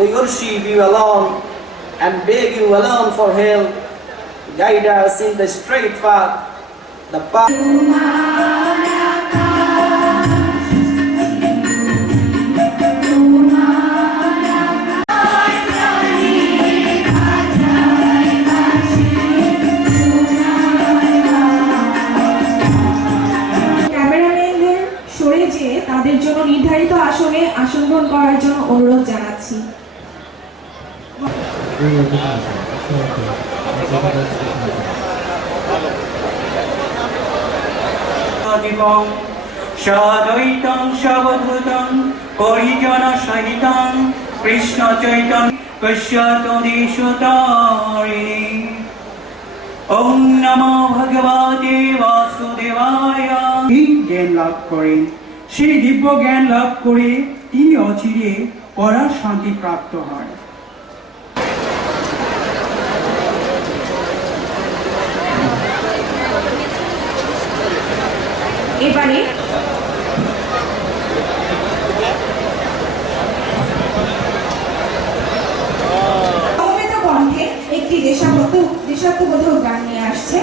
We worship you alone and beg you alone for help. Guide us in the straight path, the path. তাদের জন্য নির্ধারিত আসনে আসন গ্রহণ করার জন্য অনুরোধ জানাচ্ছি সদৈতং সবধূতং পরিজন সহিতং, কৃষ্ণ ওম ভগবতে বাসুদেবায়। জ্ঞান লাভ করেন। সেই দিব্য জ্ঞান লাভ করে তিনি অচিরে পরার শান্তি প্রাপ্ত হয় এবারে একটি দেশাত্ম দেশাত্মবোধক গান নিয়ে আসছে।